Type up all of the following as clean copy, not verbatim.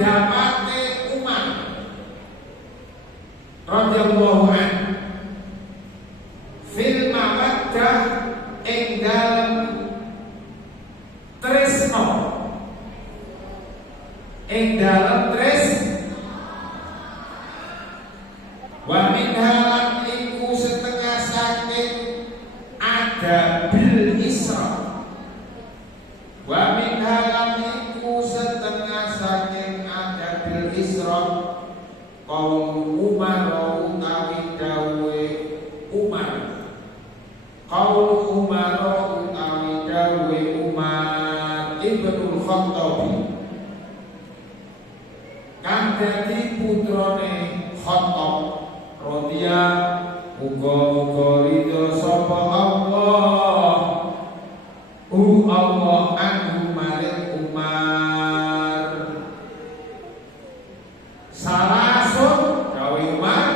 pendapate Umar radhiyallahu anhu fil mawaddah ing dalem tresno ing dalem wa min halan iku setengah saking adabil isra wa min halan iku setengah saking adabil isra qaul Umar utawi dawe Umar qaul Umar utawi dawe Umar ibnul Khattab kang dadi putrane Khattab Rodia muga-muga ridho sapa Allah Allah anhu malik Umar salasun dawe Umar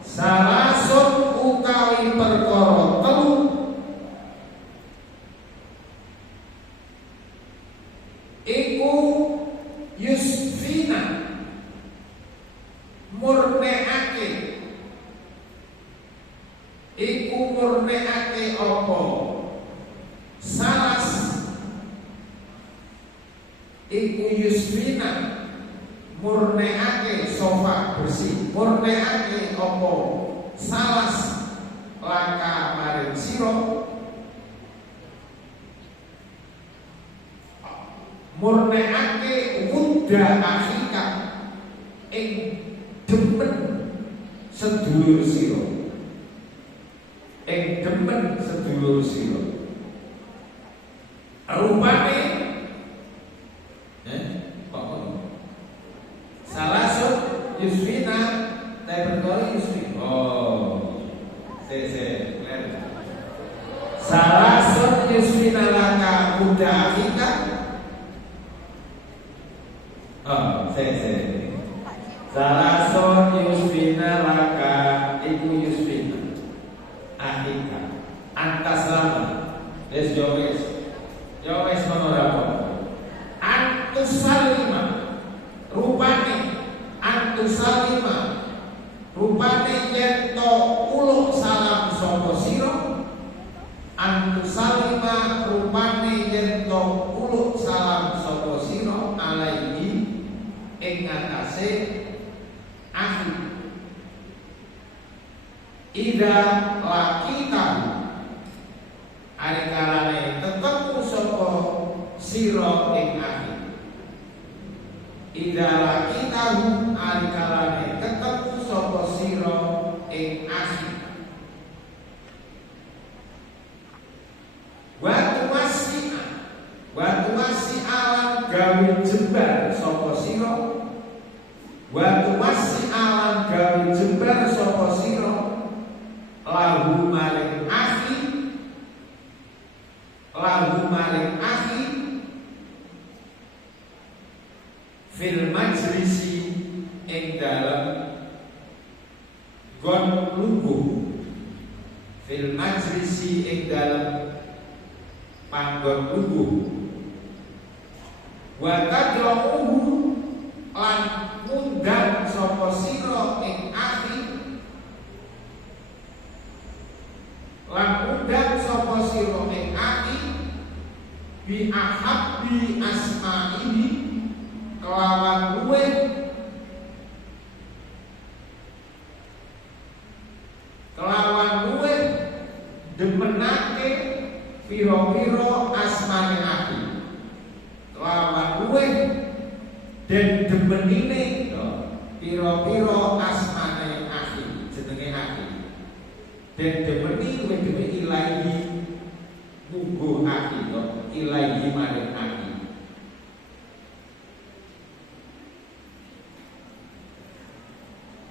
salasun utawi perkara telu iku yusfina murneake iku murneake apa salas iku yusfina murneake sofa bersih murneake apa salas laka maring sira murneake wudha akhika ing demen sedulur sira ing demen sedulur sira rupane salah yusfina perkara yusfi salah yusfina laka mudafika salah yusfina laka iku yusfina ahika antas lama les jowes menorako antus salima rupane antus salima rupane yento uluk salam sapa sira antus salima rupane yento uluk salam sapa sira alaihi ing atase akhi ida lakita arikalane tetep sapa sira ing akhi ida lakita arikalane tetep sapa sira ing akhi wa tuwasi alam gawe jembar sapa sira wa tuwasi alam gawe jembar sapa sira lahu maring akhi fil majlisi ing dalem gon lungguh fil majlisi ing dalem panggon lungguh wa tad'uhu lan ngundang sapa sira ing akhi lan ngundang sapa sira ing akhi bi ahabbi asma'ihi kelawan luwe demenake piro-piro asmane akhi kelawan luwe den demenine piro-piro asmane akhi jenenge akhi den demeni luwe demeni ilahi munggo akhi ilahi maring akhi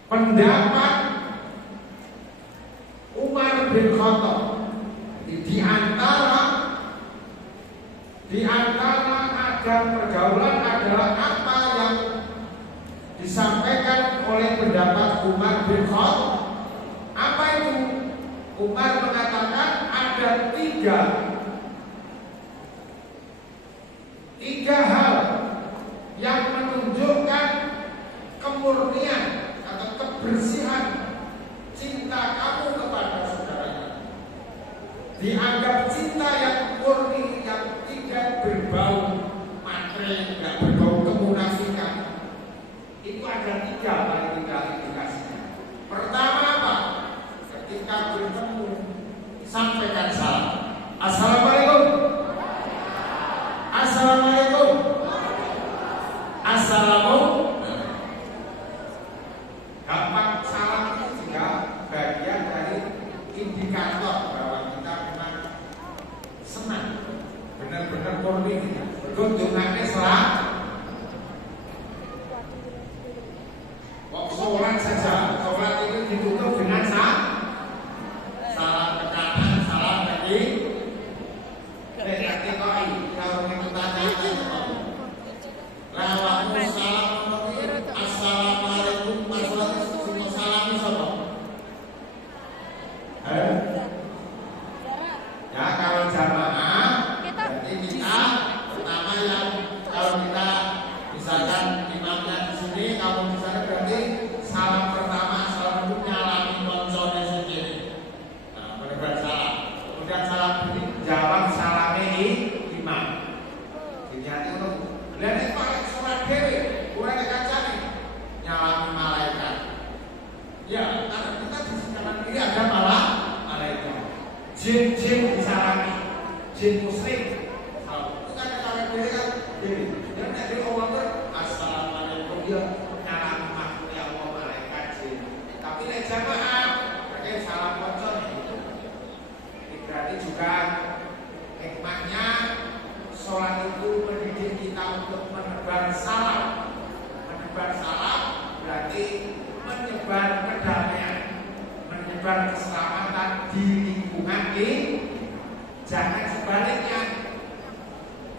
pendapat Umar bin Khattab di antara ada pergaulan adalah apa yang disampaikan oleh pendapat Umar bin Khattab. Apa itu? Umar mengatakan ada tiga hal yang menunjukkan nggak berbau kemunafikan. Itu ada 3 paling tidak indikasinya. Pertama apa? Ketika bertemu sampaikan salam. Assalamualaikum. Assalamualaikum. Assalamualaikum. Gampang salam itu juga bagian dari indikator bahwa kita memang senang, benar-benar murni berkunjungannya salam. Kok sholat saja, sholat itu ditutup dengan salam ke kanan, salam ke kiri. Nanti koi, kalau itu tanya-tanya lawamu salam, assalamualaikum warahmatullahi wabarakatuh. Ya kalau jamaah, berarti kita pertama yang kalau kita misalkan imamnya di sini, kalau misalnya berarti salam pertama, assalamualaikum nyalami koncone sendiri. Nah, benar salam. Kemudian salam ini jawab salame imam. Diniati untuk dan itu pakai surat dewi, bukan dikacani nyalami malaikat. Ya, karena kita di kanan kiri ada malaikat. Jin disalami, jin muslim. Kalau itu kan kanan kiri kan dewi. Dan dari Allah itu assalamualaikum ya nyalami makhluk ya Allah malaikat jin. Tapi nek jamaah pakai salam koncon itu. Berarti juga hikmahnya sholat itu mendidik kita untuk menebar salam. Menebar salam berarti menyebar kedamaian, menyebar keselamatan di lingkungan ini. Jangan sebaliknya,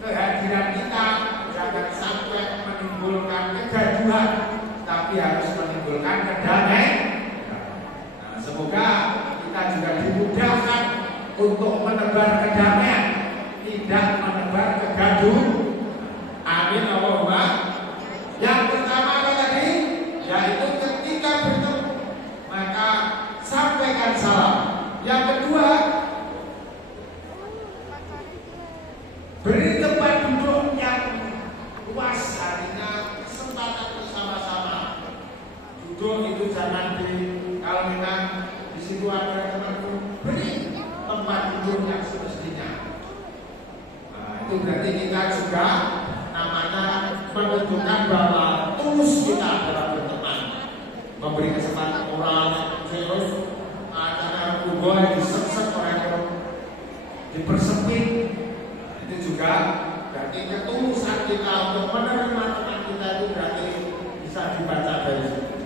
kehadiran kita jangan sampai menimbulkan kegaduhan, tapi harus menimbulkan kedamaian. Nah, semoga kita juga dimudahkan untuk menebar kedamaian, tidak menebar kegaduhan. Amin Allahumma. Yang pertama apa tadi? Yaitu ketika bertemu maka sampaikan salam. Yang kedua, beri tempat duduk yang luas, artinya kesempatan bersama-sama. Duduk itu jangan kalau memang di situ ada teman-teman, beri tempat duduk yang semestinya. Nah, itu berarti kita juga namanya menunjukkan bahwa tulus kita dalam berteman, memberi kesempatan orang terus acara kubur disesek orang dipersempit. Itu juga berarti ketulusan kita untuk menerima teman kita itu berarti bisa dibaca dari situ.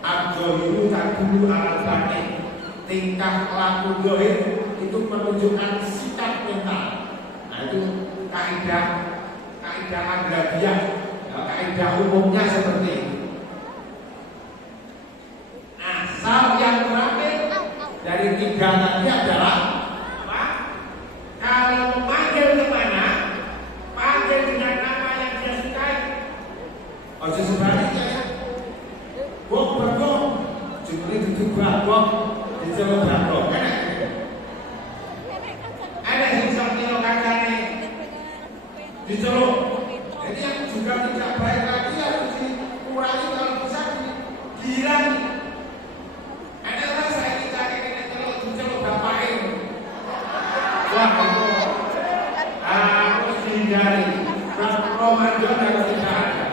Abdul takulu al-bani, tingkah laku gohir itu menunjukkan sikap mental. Nah itu kaidah aglabiah, kaidah umumnya seperti itu. Asal yang terakhir dari 3 tadi adalah apa? Kalau memanggil kemana, panggil dengan nama yang dia sukai. Ojo sebaliknya ya. Bok bergok, jumlah duduk bergok, dicoba bergok. Ada sisa kilo kacang diceluk. Jadi yang juga tidak baik lagi harus dikurangi, kalau bisa dihilangi. Ada orang saya dicari diceluk bapaknya. Wah itu harus dihindari. Ramadan harus tidak ada.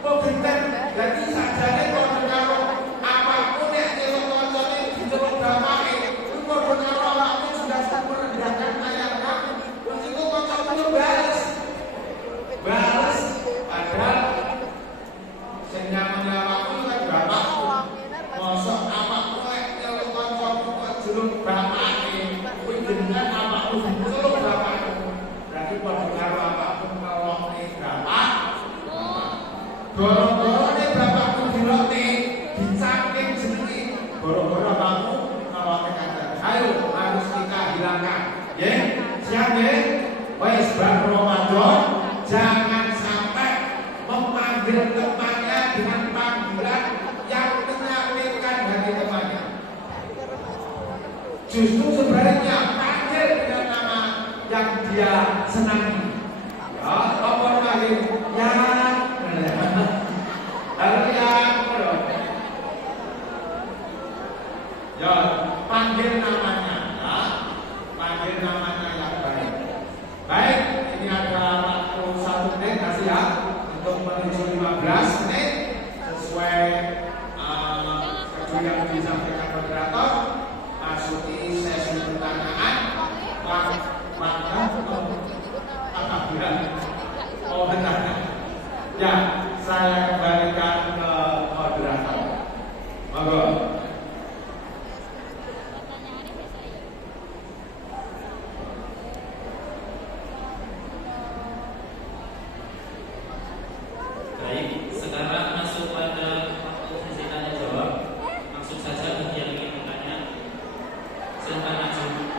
Kok bintang? Jadi sajane kok karo apapun yang celuk koncone diceluk bapaknya. Itu kok karo awakmu sudah merendahkan ayahmu. Terus itu koncone balas. Padahal sing nyaman awakmu kan bapakmu. Mosok awakmu lek celuk koncone kok celuk bapaknya. Kuwi jenengan awakmu celuk bapakmu. Berarti padha karo awakmu ngelokne bapak. Goro-goro ini bapakmu dilokne dicangking jenenge. Goro-goro bapakmu ngelokne kata. Ayo harus kita hilangkan. Ya, siap ya? Wes bar Ramadan jangan sampai memanggil temannya dengan panggilan yang menyakitkan hati temannya. Justru sebaliknya panggil dengan nama yang dia senangi. Ya, apa lagi? Ya. Lalu yang ya, panggil namanya, ya. Panggil namanya yang baik. Baik, ini ada waktu 1 menit kasih ya untuk menuju 15 menit sesuai schedule yang disampaikan moderator. Masuki sesi pertanyaan. Oh benar. Ya, saya kembalikan ke moderator. Monggo. Baik, sekarang masuk pada waktu sesi tanya jawab. Langsung saja bagi yang ingin bertanya, silakan maju.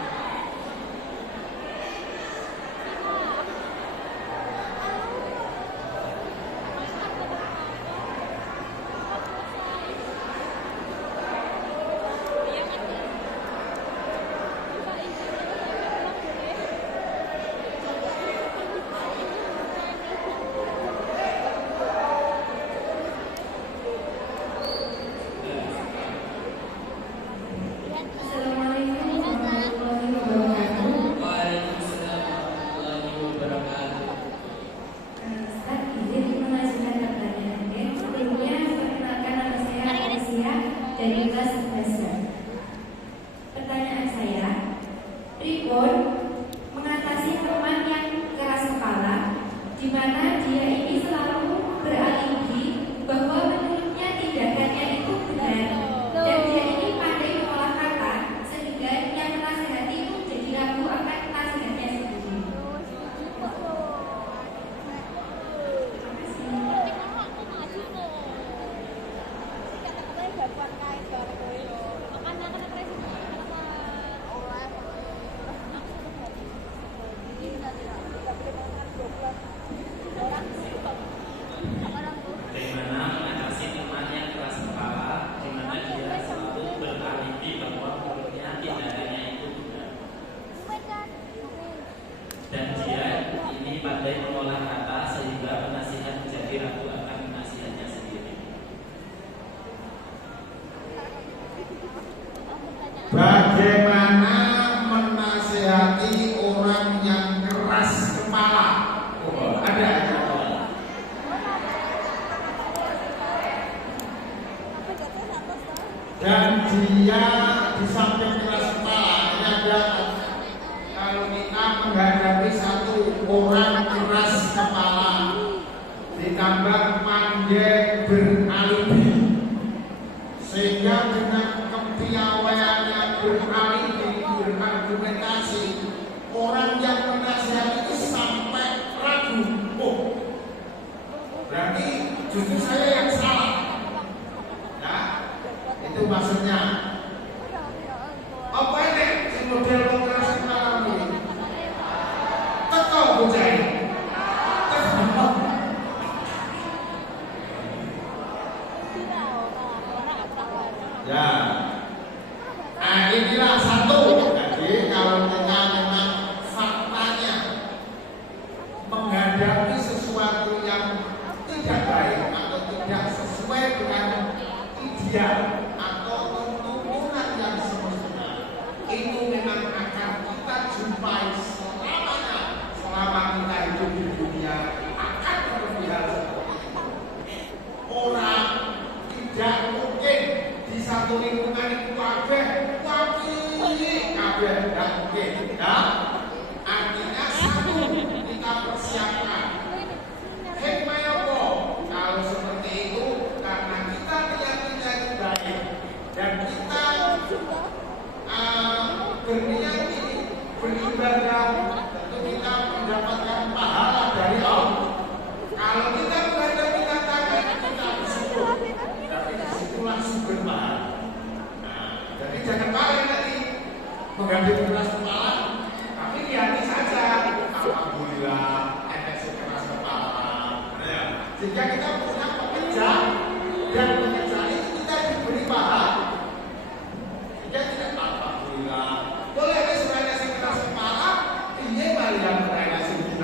Bagaimana menasihati orang yang keras kepala? Oh, ada. Dan dia di samping keras kepala, ini ada kalau kita menghadapi satu orang keras kepala ditambah pandai beralibi, sehingga dengan kepiawaiannya beralibi berargumentasi, orang yang menasihati itu sampai ragu. Oh, berarti justru saya yang salah. Nah, itu maksudnya. Apa ini si model keras kepala ini? Teko bocah. Ya, nah inilah satu. Jadi kalau kita memang faktanya menghadapi sesuatu yang tidak baik atau tidak sesuai dengan ideal atau tuntunan yang semestinya, itu memang akan kita jumpai selamanya selama kita hidup di dunia, akan terjadi hal seperti itu. Orang tidak mungkin di satu lingkungan itu kabeh tidak mungkin. Nah, artinya satu, kita persiapkan. Hikmahnya apa? Kalau seperti itu, karena kita niat-niat itu baik dan kita berniat ini beribadah, tentu kita mendapatkan pahala dari Allah. Kalau kita menghadapi tantangan, kita bersyukur. Tapi disitulah sumber pahala. Nah, jadi jangan paling nanti menghadapi keras kepala, tapi hati saja. Alhamdulillah, efek keras kepala. Ya. Sehingga kita punya pekerjaan dan pekerjaan itu kita diberi pahala. Sehingga tidak alhamdulillah. Boleh sebenarnya si keras kepala, ini malah yang mereka sih.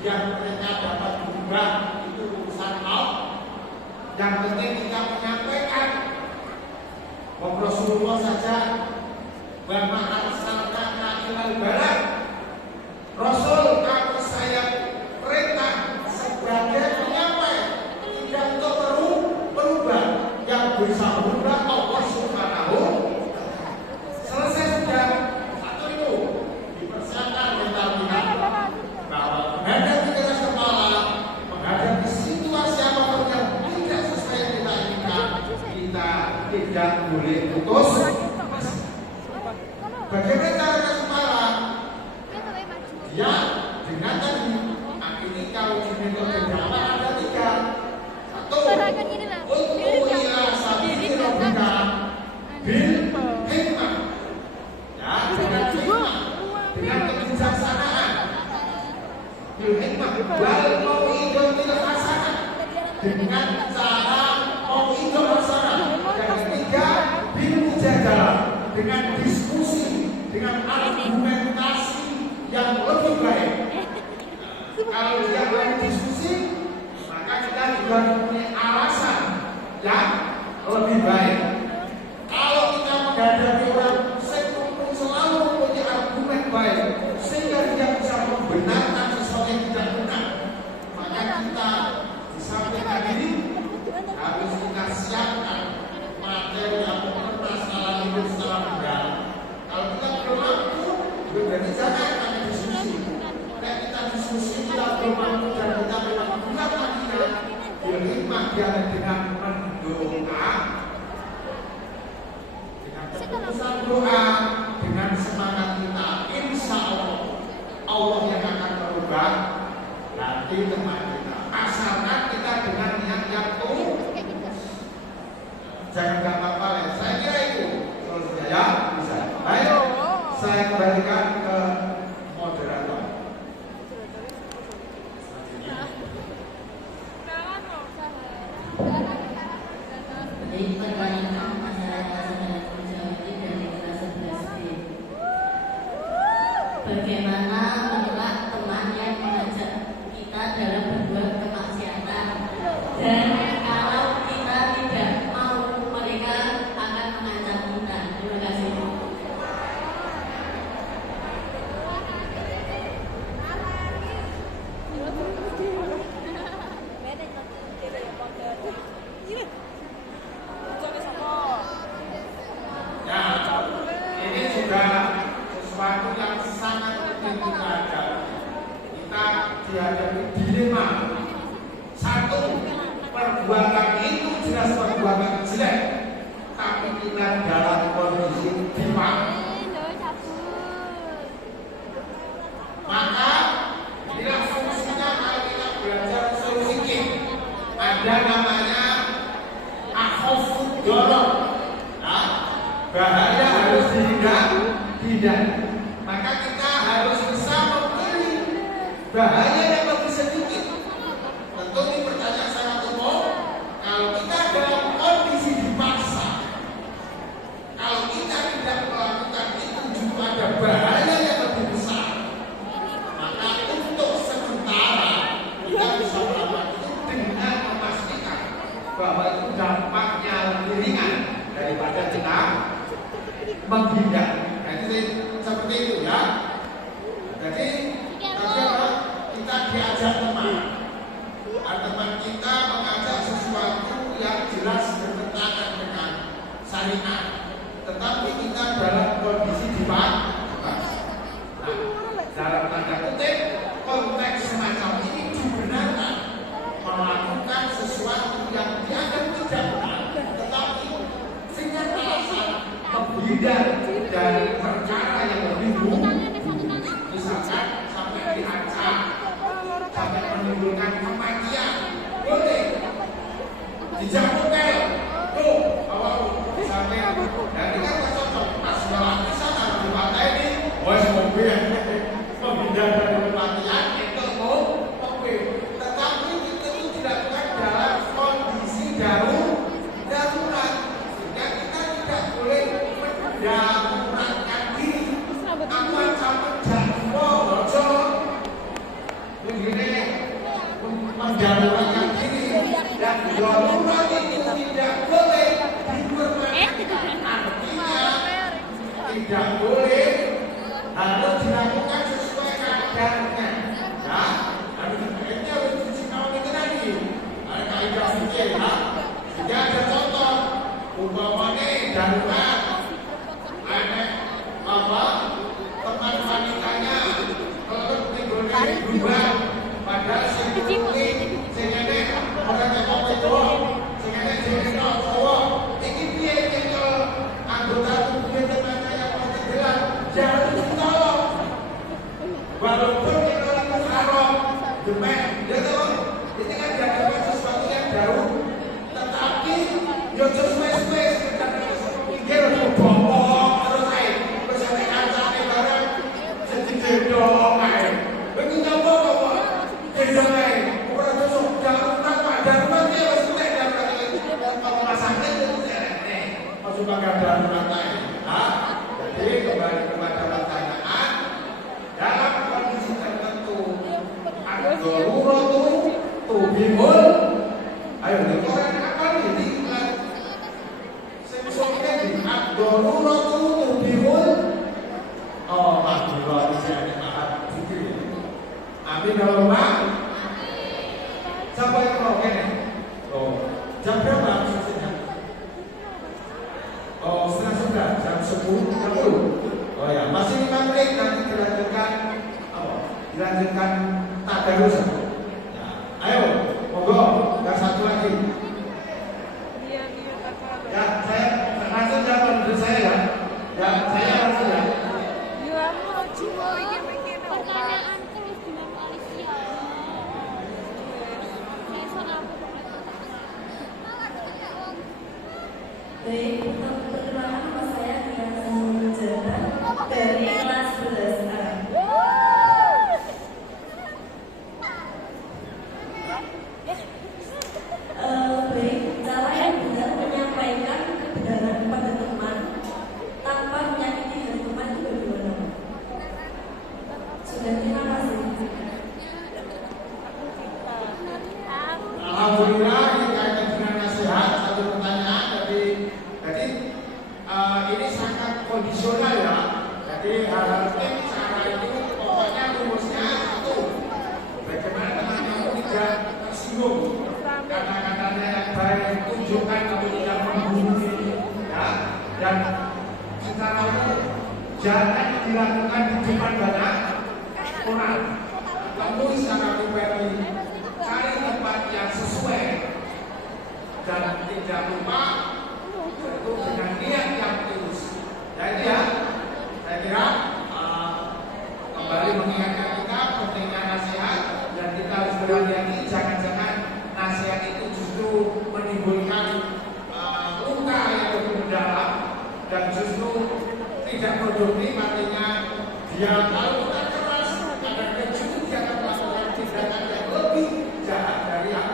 yang mereka dapat berubah itu urusan Allah. Yang penting kita menyampaikan. Rasulullah saja bahwa arsalnaka ilal balad. Rasul kami saya perintah sebagai penyampai, tidak untuk berubah. Yang bisa berubah Allah Subhanahu. Selesai sudah. Satu itu dipersiapkan mental kita bahwa menghadapi keras kepala, menghadapi situasi apapun yang tidak sesuai yang kita inginkan, kita tidak boleh putus. Bagaimana cara keras kepala? Ya, dengan tadi ini kalau di metode dakwah ada 3. Satu, untuk ila sabili rabbika bil hikmah. Ya, dengan hikmah, dengan kebijaksanaan. Bil hikmah wal mau'izatil hasanah, dengan cara mau'izah hasanah. Yang ketiga, bil mujadalah, dengan diskusi, dengan argumentasi yang lebih baik. Kalau dia mau diskusi, maka kita juga mempunyai alasan yang lebih baik. Kalau kita menghadapi orang pun selalu mempunyai argumen baik, sehingga dia bisa membenarkan sesuatu yang tidak benar, maka kita di samping ini harus kita siapkan materi yang masalah hidup secara mendalam. Kalau kita belum mampu, berarti jangan kami diskusi. Kayak kita diskusi, kita belum mampu dan kita memang bukan manusia. Hikmah dia dengan mendoa, dengan keputusan doa, dengan semangat kita, insya Allah Allah yang akan merubah nanti teman kita. Asalkan kita dengan niat yang tulus. Jangan apa-apa ya. Saya kira itu solusinya ya. Bisa. Baik. Saya kembalikan ke moderator. Jadi pertanyaan masyarakat sedang menjawab dari kelas 11B. Bagaimana menolak teman yang mengajak kita dalam berbuat kemaksiatan, dan kalau kita tidak mau, mereka akan mengancam kita. Terima kasih. Nah, ini juga sesuatu yang sangat penting kita hadapi. Kita dihadapi dilema. Satu, perbuatan itu jelas perbuatan jelek, tapi kita dalam kondisi dipak. Maka inilah solusinya kalau kita belajar solusi King. Ada namanya akhofud dorong. Nah, bahaya harus dihindari. Maka kita harus bisa memilih bahaya yang lebih sedikit. Tentu ini pertanyaan sangat umum. Kalau kita dalam kondisi dipaksa, kalau kita tidak melakukan itu juga ada bahaya yang lebih besar. Maka untuk sementara kita bisa melakukan itu dengan memastikan bahwa itu dampaknya lebih ringan daripada kita menghindar. Nah, itu seperti itu ya. Jadi kita diajak teman, teman kita mengajak sesuatu yang jelas bertentangan dengan syariat, tetapi kita dalam kondisi dipaksa. Nah, dalam tanda kutip konteks semacam ini dibenarkan melakukan sesuatu yang dianggap tidak benar, tetapi dengan alasan menghindar dari perkara yang lebih buruk, misalkan sampai diancam, sampai menimbulkan kematian, boleh dijatuhkan, tuh awal sampai dan kita cocok pas melaki sana di pantai ini, wes mobil menghindar dari kematian itu mobil, tetapi itu dilakukan dalam kondisi darurat, sehingga kita tidak boleh mendaruratkan diri. Aku ancaman jatuh, bocor, begini. daruratkan diri dan darurat itu tidak boleh dipermainkan. Artinya tidak boleh, harus dilakukan sesuai kadarnya. Ya, harus kalau itu tadi ada kaidah fikih ya. Jika ada contoh umpamanya darurat ada apa teman wanitanya kalau timbulnya berubah padahal sing ngene orang kok itu sing ngene sing cowok iki piye iki anggota tubuh temannya yang masih jelas jangan ditolong walaupun itu haram demek ya toh ini kan dianggap sesuatu yang jauh tetapi yo sesuai pikir bobok terus ae wis nek kancane bareng sedikit ae begitu apa kok kejae ora terus darurat Pak darurat ya wis nek darurat kalau masaknya itu nek masuk pakai darurat ae jadi kembali kepada pertanyaan dalam kondisi tertentu ad-daruratu tubihul ayo dikorek apa ini semuanya di ad-daruratu tubihul mahdirah isiannya mahat fikir amin Allah sampai ke ini jam berapa selesainya setengah 9 jam 10.30 oh ya masih 5 menit nanti dilanjutkan dilanjutkan tadarus ayo monggo yang satu lagi ya saya langsung jawab dulu saya ya saya langsung ya pertanyaan terus dengan Malaysia. Baik, untuk perkenalkan nama saya Dian Sunjana dari kelas 11A. Baik, cara yang benar menyampaikan kebenaran kepada teman tanpa menyakiti hati teman itu bagaimana? Sudah, terima kasih. Alhamdulillah ini kaitan dengan nasihat satu pertanyaan jadi ini sangat kondisional ya jadi hal-hal ini cara ini pokoknya rumusnya satu bagaimana teman kamu tidak tersinggung kata-katanya yang baik tunjukkan kamu tidak menghubungi ya dan secara umum jangan dilakukan di depan banyak orang kamu secara pribadi cari tempat yang sesuai dan tidak lupa tentu dengan niat yang tulus. Jadi ya, saya kira kembali mengingatkan kita pentingnya nasihat dan kita harus berhati-hati jangan-jangan nasihat itu justru menimbulkan luka yang lebih mendalam dan justru tidak produktif artinya dia kalau kita keras ada keju dia akan melakukan tindakan yang lebih jahat dari yang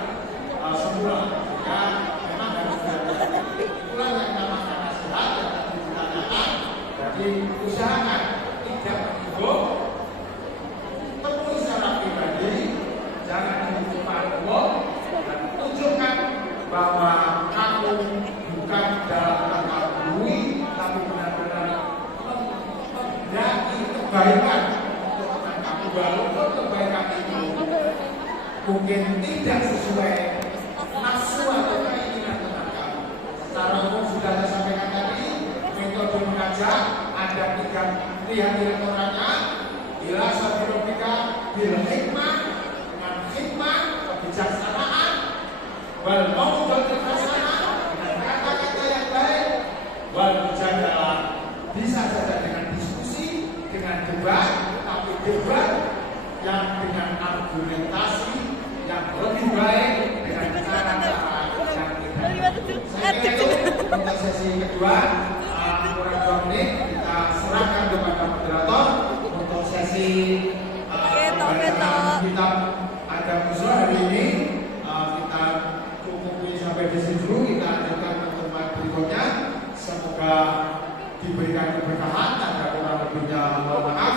semula ya memang harus berhati-hati itulah yang namakan nasihat yang tadi ditanyakan jadi usahakan tidak menyinggung temui secara pribadi jangan di depan umum dan tunjukkan bahwa kamu bukan dalam rangka bui tapi benar-benar menjadi kebaikan untuk teman kamu walaupun kebaikan itu mungkin tidak sesuai nafsu atau keinginan teman kamu. Secara umum sudah saya sampaikan tadi metode mengajar ada 3 lihat direktoratnya bila sabirobika bil hikmah dengan hikmah kebijaksanaan wal mau'izati hasanah dengan kata-kata yang baik wal mujadalah bisa saja dengan diskusi dengan debat tapi debat yang dengan argumentasi yang lebih baik dengan cara-cara yang tidak. Saya kira itu untuk sesi kedua kurang 2 menit kita serahkan kepada moderator untuk sesi pembacaan kitab Adab Musra hari ini kita cukupi sampai di sini dulu kita lanjutkan pertemuan berikutnya semoga diberikan keberkahan dan kurang lebihnya mohon maaf.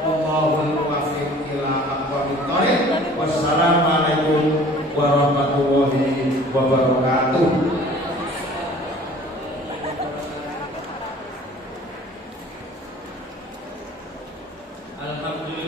Wallahul muwaffiq ila aqwamit thoriq. Wassalamualaikum Alhamdulillah.